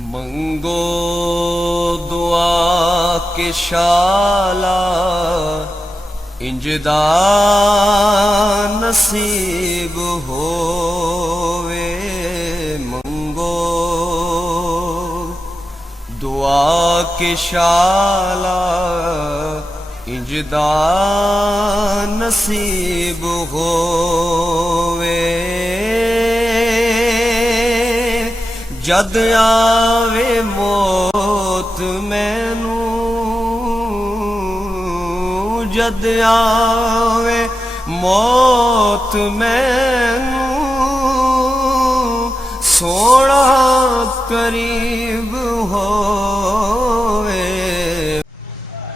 मंगो दुआ के शाला इंजदा नसीब होवे। मंगो दुआ के शाला इंजदा नसीब होवे। जद आवे मौत मैनू, जद आवे मौत मैनू, सोना करीब होवे।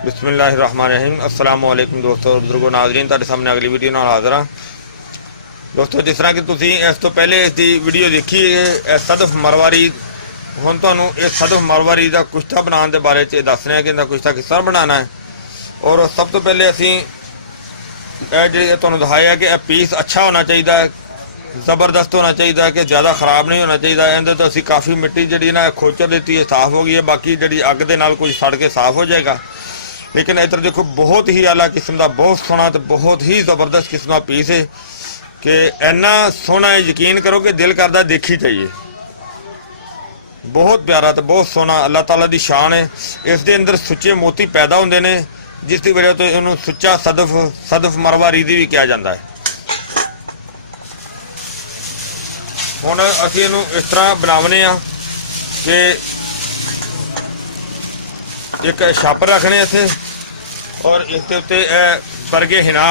बिस्मिल्लाहिर्रहमानिर्रहीम। अस्सलाम वालेकुम दोस्तों, बुजुर्गो, नाज़रीन, तुहाडे सामने अगली वीडियो नाल हाज़र हां। दोस्तों, जिस तरह कि तुसीं इस तो पहले इसकी वीडियो देखी है सदफ मरवारी, हुण तुहानूं इस सदफ मरवारी का कुश्ता बनाने के बारे च दस रहे हैं कि इहदा कुश्ता किस तरह बनाना है। और सब तो पहले असीं जो तुहानूं दिखाया कि पीस अच्छा होना चाहिए, ज़बरदस्त होना चाहिए कि ज़्यादा खराब नहीं होना चाहिए। इहदे तो असीं काफ़ी मिट्टी जी ना खोचर दी है, साफ़ हो गई है, बाकी जी अग के नाल कुछ सड़ के साफ़ हो जाएगा। लेकिन इधर देखो बहुत ही आला किस्म का, बहुत सोहना तो बहुत ही ज़बरदस्त किस्म का पीस है कि इन्ना सोहना है, यकीन करो कि दिल करदा देखी चाहिए। बहुत प्यारा तो बहुत सोहना, अल्लाह ताला की शान है। इस दे अंदर सुच्चे मोती पैदा होंदे ने, जिसकी वजह तो इन्हूं सुच्चा सदफ मरवारी दी भी कहा जाता है। हुण असीं इहनूं इस तरह बनावने आ कि एक छापर रखने इत्थे और इसके उत्ते बरगे हिना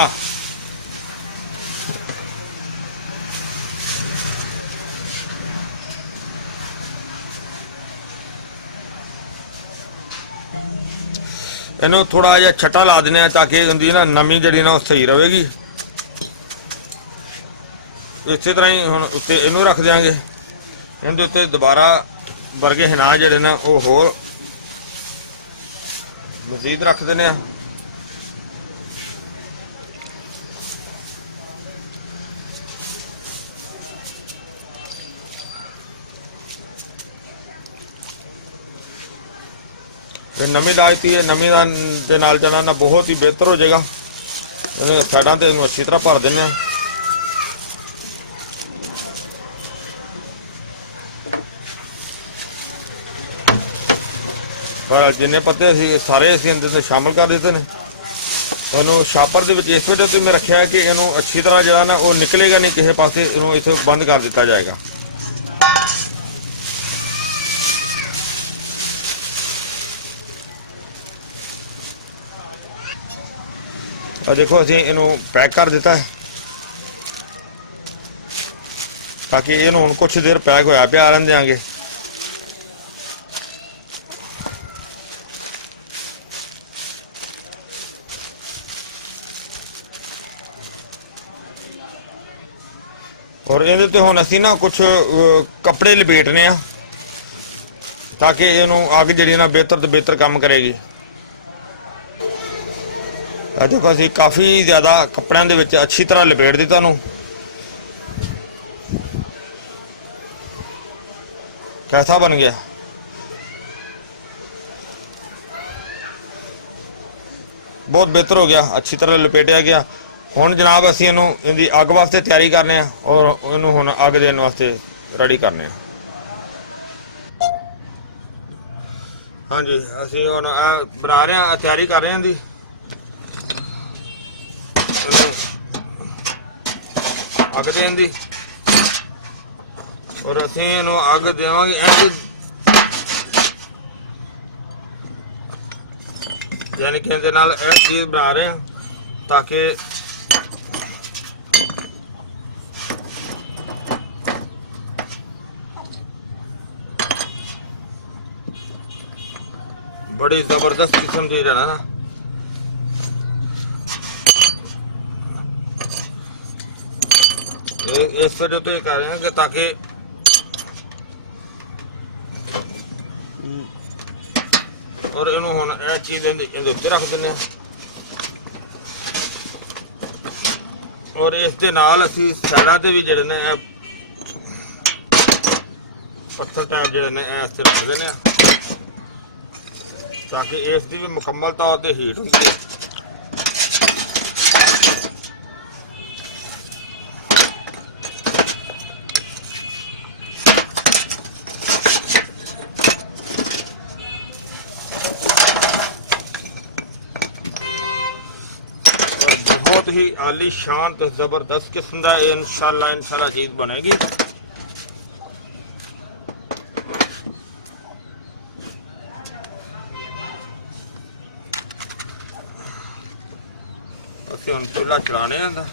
इन्हों थोड़ा जहा छट्टा ला देने ताकि इनकी ना नमी जी ना सही रहेगी। इस तरह ही हम उत्ते इनू रख देंगे। इनके उत्ते दोबारा बरगे हिना जोड़े ने वो होर मजीद रख देने। नमी ला दी है, नमी के नाल जाना ना बहुत ही बेहतर हो जाएगा। साइडों से इन्हूं अच्छी तरह भर देने। पर जिन्ने पत्ते असीं सारे असीं अंदर शामिल कर दिते हैं। इन्हूं छापर दे विच इस वजह से मैं रखा है कि इन्हूं अच्छी तरह जो ना वो निकलेगा नहीं किसी पासे, इन्हूं इत्थे बंद कर दिता जाएगा। और देखो असीं इनू पैक कर दिता है ताकि इनू हुण कुछ देर पैक होया पिया रहन देंगे। और इहदे ते हुण असीं ना कुछ कपड़े लपेटने आ ताकि इनू अग जिहड़ी ना बेहतर तो बेहतर काम करेगी। देखो असीं काफ़ी ज़्यादा कपड़ों के विच अच्छी तरह लपेट दी। तुहानूं कैसा बन गया? बहुत बेहतर हो गया, अच्छी तरह लपेटिया गया। हुण जनाब असीं इहनूं इहदी अग वास्ते तैयारी करने और इहनूं हुण अग देण वास्ते रेडी करने। हाँ जी, असीं हुण बना रहे हैं, तैयारी कर रहे हैं इहदी अग देन दी। और असीं इहनूं अग देवांगे यानी कि इहदे नाल इह चीज़ बना रहे हैं ताकि बड़ी जबरदस्त किस्म की रहना ना इस वजह तो ये कर रहे हैं कि ताकि और इन्हों हुण यह चीज़ इहदे उत्ते रख देने। और इस दे नाल असीं साइडां ते भी जिहड़े ने पत्थर टाइप जो ने इस रख देने ताकि इसकी भी मुकम्मल तौर पर हीट होती है। बहुत ही आली शान तो जबरदस्त किस्म का इंशाल्लाह चीज बनेगी। ਅਸੀਂ ਹੁਣ ਚੁੱਲ੍ਹਾ ਚਲਾਣੇ ਆਂਦਾ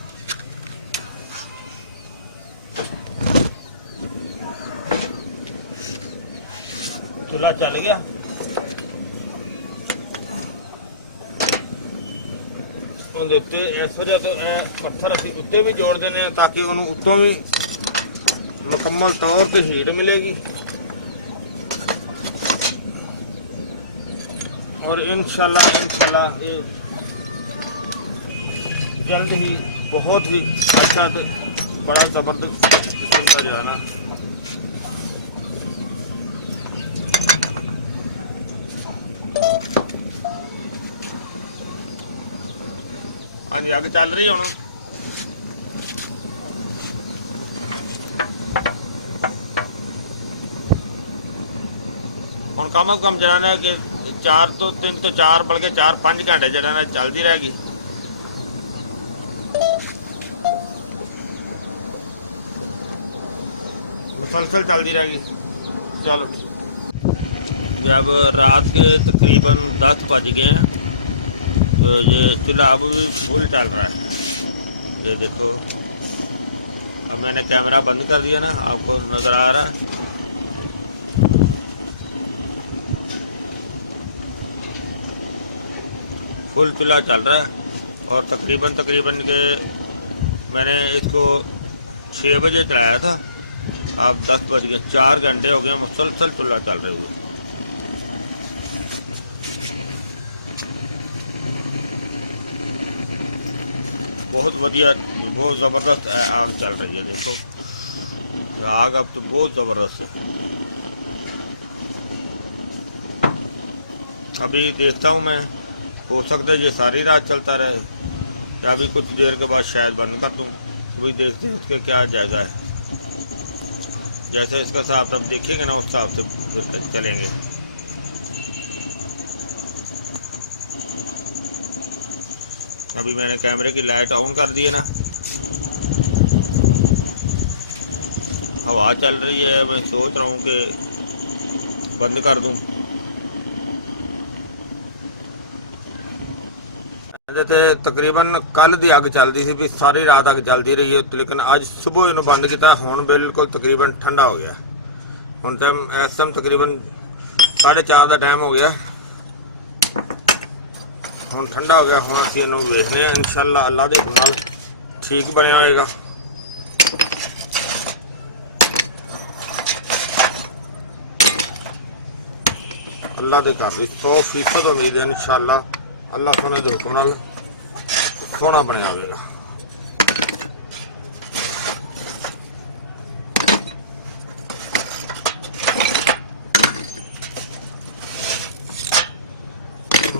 ਚੁੱਲ੍ਹਾ ਚੱਲ ਗਿਆ। ਉਹਦੇ ਉੱਤੇ ਇਸ ਵਜ੍ਹਾ ਤੋਂ ਇਹ ਪੱਥਰ ਅਸੀਂ ਉੱਤੇ ਵੀ ਜੋੜ ਦਿੰਦੇ ਹਾਂ ਤਾਂ ਕਿ ਉਹਨੂੰ ਉੱਤੋਂ ਵੀ ਮੁਕੰਮਲ ਤੌਰ ਤੇ ਹੀਟ ਮਿਲੇਗੀ और इंशाल्लाह ये जल्द ही बहुत ही अच्छा तो बड़ा ज़बरदस्त किस्म का जो है ना हाँ जी आगे चल रही है हूँ। ਹੁਣ ਕਮ ਜਿਹੜਾ ਨਾ ਕਿ 4 ਤੋਂ 3 ਤੋਂ 4 ਬਲਕਿ 4-5 ਘੰਟੇ ਜਿਹੜਾ ਨਾ ਚੱਲਦੀ ਰਹੇਗੀ। मुसलसल चलती रहेगी। चलो जब रात के तकरीबन 10 बज गए हैं तो ये चूल्हा अब भी फुल चल रहा है। ये देखो अब मैंने कैमरा बंद कर दिया ना, आपको नज़र आ रहा है। फुल चूल्हा चल रहा है और तकरीबन के मैंने इसको 6 बजे चलाया था, अब 10 बज गए, 4 घंटे हो गए मुसलसल चूल्हा चल रहे हुए। बहुत बढ़िया, बहुत ज़बरदस्त आग चल रही है। देखो आग अब तो बहुत ज़बरदस्त है। अभी देखता हूँ मैं, हो सकता है ये सारी रात चलता रहे या अभी कुछ देर के बाद शायद बंद कर दूँ। अभी देखते हैं इसका क्या जायज़ा है। जैसे इसका हिसाब तब देखेंगे ना उस हिसाब से चलेंगे। अभी मैंने कैमरे की लाइट ऑन कर दी है ना, हवा चल रही है, मैं सोच रहा हूँ कि बंद कर दूँ। तकरीबन कल की अग चलती सी भी सारी रात अग चलती रही है, लेकिन अज सुबह इन्हों बंद किया। हुण बिल्कुल तकरीबन ठंडा हो गया। हुण टाइम इस टाइम तकरीबन 4:30 का टाइम हो गया। हुण ठंडा हो गया। हुण असीं इन्हूं वेखने हैं, इंशाअल्लाह अल्लाह दे हुक्म नाल ठीक बनिया होएगा। अल्लाह दे घर 100% उम्मीद है इंशाअल्लाह अल्लाह सोने के हुक्म नाल सोना बनया होगा।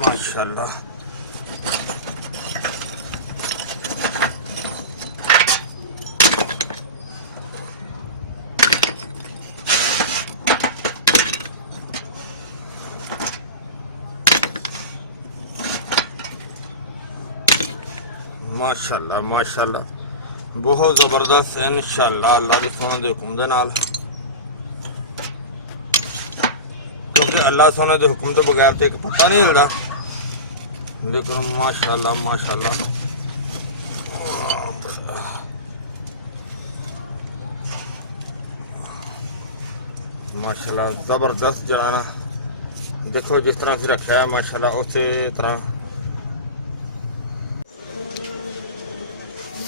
माशाअल्लाह माशाअल्लाह माशाअल्लाह बहुत ज़बरदस्त है इंशाअल्लाह अल्लाह के सोने के हुक्म दे नाल, क्योंकि अल्लाह सोने के हुक्म तो बगैर तो एक पता नहीं हिलदा। लेकिन माशाअल्लाह माशाअल्लाह माशाअल्लाह ज़बरदस्त जरा ना देखो जिस तरह से रखा है माशाअल्लाह उस तरह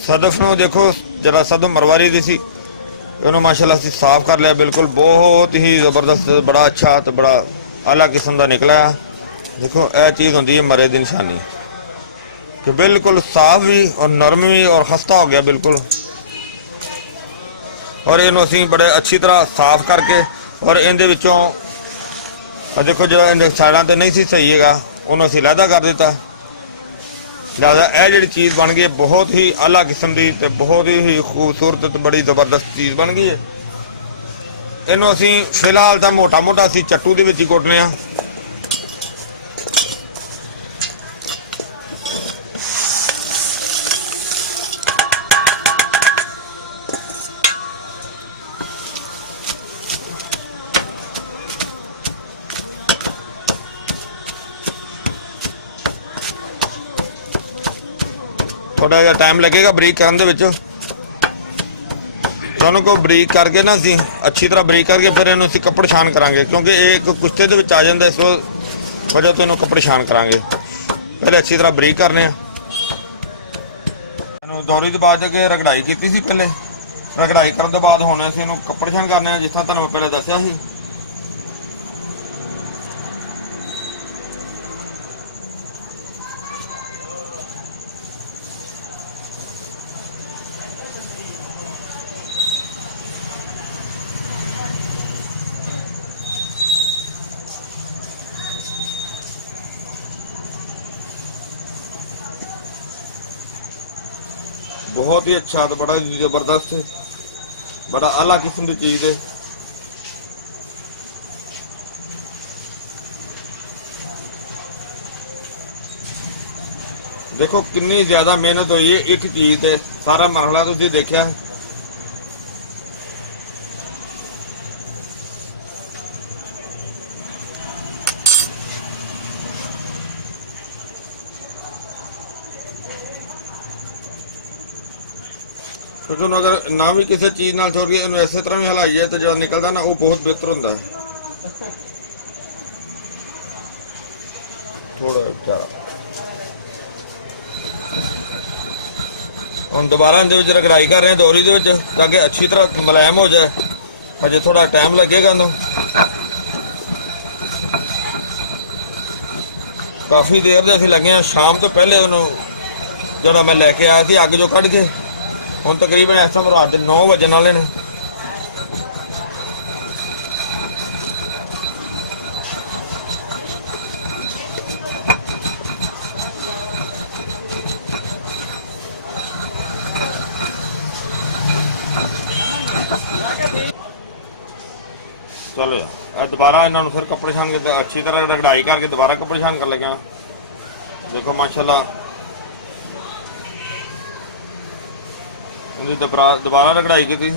सदफ ਨੂੰ देखो जरा सदफ मरवारी दी सी उन्होंने माशाल्लाह से साफ कर लिया। बिल्कुल बहुत ही ज़बरदस्त बड़ा अच्छा तो बड़ा आला किस्म का निकला। देखो यह चीज़ होती है मरे की निशानी कि बिल्कुल साफ भी और नरम भी और खस्ता हो गया बिल्कुल। और इन्हों असी बड़े अच्छी तरह साफ करके ਔਰ ਇਹਦੇ ਵਿੱਚੋਂ ਆ ਦੇਖੋ ਜਿਹੜਾ ਇਹਦੇ ਸਾਈਡਾਂ ਤੇ ਨਹੀਂ ਸੀ ਸਹੀ ਹੈਗਾ, ਉਹਨੂੰ ਅਸੀਂ ਲਹਿਦਾ ਕਰ ਦਿੱਤਾ। ਲਿਹਾਜ਼ਾ ਇਹ ਜਿਹੜੀ ਚੀਜ਼ ਬਣ ਗਈ ਬਹੁਤ ਹੀ ਆਲਾ ਕਿਸਮ ਦੀ ਤੇ ਬਹੁਤ ਹੀ ਖੂਬਸੂਰਤ ਤੇ ਬੜੀ ਜ਼ਬਰਦਸਤ ਚੀਜ਼ ਬਣ ਗਈ ਹੈ। ਇਹਨੂੰ ਅਸੀਂ ਫਿਲਹਾਲ ਤਾਂ ਮੋਟਾ ਮੋਟਾ ਅਸੀਂ ਚੱਟੂ ਦੇ ਵਿੱਚ ਹੀ ਕੁੱਟਨੇ ਆ। थोड़ा जिहा टाइम लगेगा बरीक करन दे विच, ਤੁਹਾਨੂੰ को बरीक करके ना ਅਸੀਂ अच्छी तरह बरीक करके फिर ਇਹਨੂੰ ਅਸੀਂ ਕੱਪੜ ਛਾਨ ਕਰਾਂਗੇ, ਕਿਉਂਕਿ ਇਹ ਇੱਕ ਕੁਸ਼ਤੇ ਦੇ ਵਿੱਚ ਆ ਜਾਂਦਾ, ਇਸ ਵਜ੍ਹਾ ਤੋਂ ਇਹਨੂੰ ਕੱਪੜ ਛਾਨ ਕਰਾਂਗੇ। ਪਹਿਲੇ ਅੱਛੀ ਤਰ੍ਹਾਂ ਬਰੀਕ ਕਰਨੇ ਆ। ਇਹਨੂੰ ਦੌਰੀ ਤੋਂ ਬਾਅਦ ਕੇ ਰਗੜਾਈ ਕੀਤੀ ਸੀ, ਪਹਿਲੇ ਰਗੜਾਈ ਕਰਨ ਤੋਂ ਬਾਅਦ ਹੁਣ ਅਸੀਂ ਇਹਨੂੰ ਕੱਪੜ ਛਾਨ ਕਰਨੇ ਆ, ਜਿਸ ਤਰ੍ਹਾਂ ਤੁਹਾਨੂੰ ਮੈਂ ਪਹਿਲੇ ਦੱਸਿਆ ਸੀ। बहुत ही अच्छा, तो बड़ा जबरदस्त है, बड़ा आला किस्म की चीज है। देखो कितनी ज्यादा मेहनत हुई है एक चीज ते, सारा मरहला तुसीं देखिया है। तो अगर ना भी किसी चीज नाल छोड़ के इस तरह भी हिलाइए तो जो निकलता ना वो बहुत बेहतर होता है। थोड़ा बेचारा हम दोबारा इन रगड़ाई कर रहे हैं दोरी दे विच, ताकि अच्छी तरह मुलायम हो जाए। अजे थोड़ा टाइम लगेगा तो काफ़ी देर से असीं लगे हैं। शाम तो पहले जो मैं लैके आया थी अग जो कढ़ के, ਹੁਣ ਤਕਰੀਬਨ ਇਸ ਸਮੇਂ ਰਾਤ ਦੇ 9 ਵਜਣ ਵਾਲੇ ਨੇ। ਚਲੋ ਦੁਬਾਰਾ ਇਹਨਾਂ ਨੂੰ ਫਿਰ ਕੱਪੜੇ ਛਾਨ ਕੇ ਅੱਛੀ ਤਰ੍ਹਾਂ ਰਗੜਾਈ ਕਰਕੇ ਦੁਬਾਰਾ ਕੱਪੜੇ ਛਾਨ ਕਰ ਲਗਿਆ। ਦੇਖੋ ਮਾਸ਼ਾਅੱਲਾ दोबारा रगड़ाई की थी।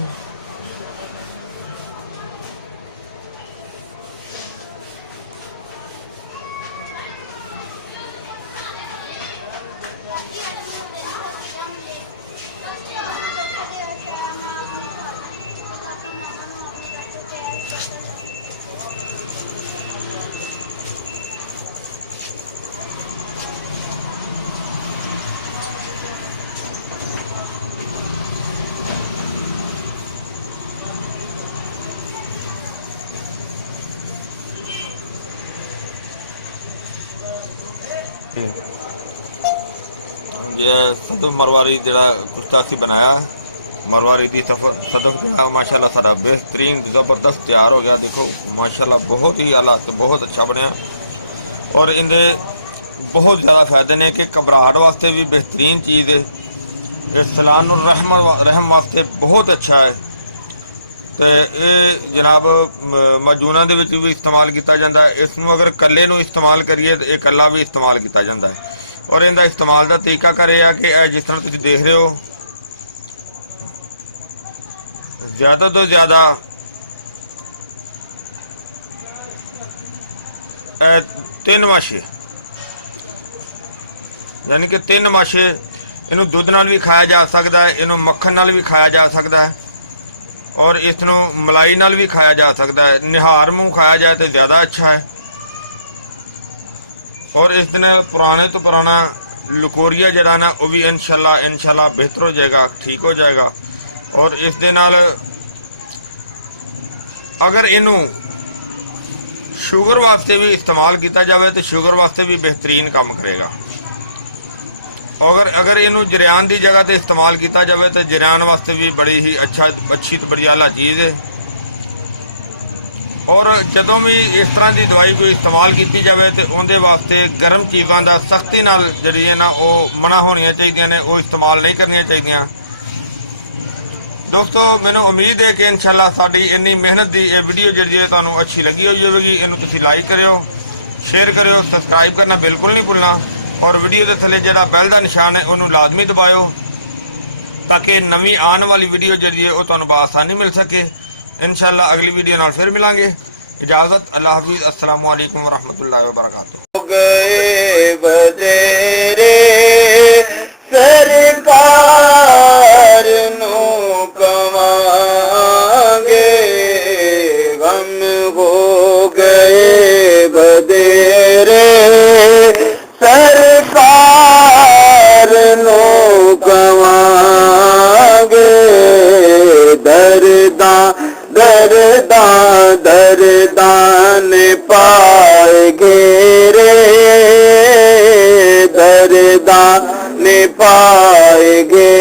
ये सदफ मरवारी जरा कुश्ता सी बनाया, मरवारी की सदफ जरा माशाल्लाह सारा बेहतरीन ज़बरदस्त तैयार हो गया। देखो माशाल्लाह बहुत ही आला बहुत अच्छा बनया। और इनके बहुत ज़्यादा फायदे ने कि घबराहट वास्ते भी बेहतरीन चीज़ है, इस सलान रहम वास्ते बहुत अच्छा है। तो ये जनाब मजूना दे विच भी इस्तेमाल किया जाता है। इसनूं अगर कल्ले नूं इस्तेमाल करिए तो यह कल्ला भी इस्तेमाल किया जाता है। और इनका इस्तेमाल का तरीका करे आ कि जिस तरह तुसीं देख रहे हो, ज़्यादा तो ज़्यादा 3 माशे, यानी कि 3 माशे, इनू दुध नाल भी खाया जा सकता है, इनू मक्खन नाल भी खाया जा सकता है, और इसनू मलाई नाल भी खाया जा सकता है। निहार मूँह खाया जाए तो ज़्यादा अच्छा है। और इस दिन पुराने तो पुराना लकोरिया जरा ना वो भी इंशाल्लाह बेहतर हो जाएगा, ठीक हो जाएगा। और इस दे नाल अगर इनू शुगर वास्ते भी इस्तेमाल किया जाए तो शुगर वास्ते भी बेहतरीन काम करेगा। अगर इनू जरियान की जगह पर इस्तेमाल किया जाए तो जरियान वास्ते भी बड़ी ही अच्छी तो बड़ी आला चीज़ है। ਔਰ ਜਦੋਂ ਵੀ ਇਸ ਤਰ੍ਹਾਂ ਦੀ ਦਵਾਈ ਕੋਈ ਇਸਤੇਮਾਲ ਕੀਤੀ ਜਾਵੇ ਤੇ ਉਹਦੇ ਵਾਸਤੇ ਗਰਮ ਚੀਜ਼ਾਂ ਦਾ ਸਖਤੀ ਨਾਲ ਜਿਹੜੀ ਹੈ ਨਾ ਉਹ ਮਨਾ ਹੋਣੀਆਂ ਚਾਹੀਦੀਆਂ ਨੇ, ਉਹ ਇਸਤੇਮਾਲ ਨਹੀਂ ਕਰਨੀਆਂ ਚਾਹੀਦੀਆਂ। ਦੋਸਤੋ ਮੈਨੂੰ ਉਮੀਦ ਹੈ ਕਿ ਇਨਸ਼ਾਅੱਲਾ ਸਾਡੀ ਇੰਨੀ ਮਿਹਨਤ ਦੀ ਇਹ ਵੀਡੀਓ ਜਿਹੜੀ ਹੈ ਤੁਹਾਨੂੰ ਅੱਛੀ ਲੱਗੀ ਹੋਈ ਹੋਵੇਗੀ। ਇਹਨੂੰ ਤੁਸੀਂ ਲਾਈਕ ਕਰਿਓ, शेयर करो, सब्सक्राइब करना बिल्कुल नहीं भूलना और वीडियो के थले जो बैल का निशान है उन्होंने लाजमी दबाओ ताकि नवी आने वाली वीडियो जी है वो आसानी मिल सके। इंशाअल्लाह अगली वीडियो नाल फिर मिलांगे। इजाज़त, अल्लाह हाफिज़, अस्सलामु अलैकुम वरहमतुल्लाहि वबरकातुहू। गए बजेरे सरकार नु कमांगे, गम हो गए बदेरे सरकार नु कमांगे, दर्दा दर्दा दर्दान पाएगे रे, दर्दान पाएगे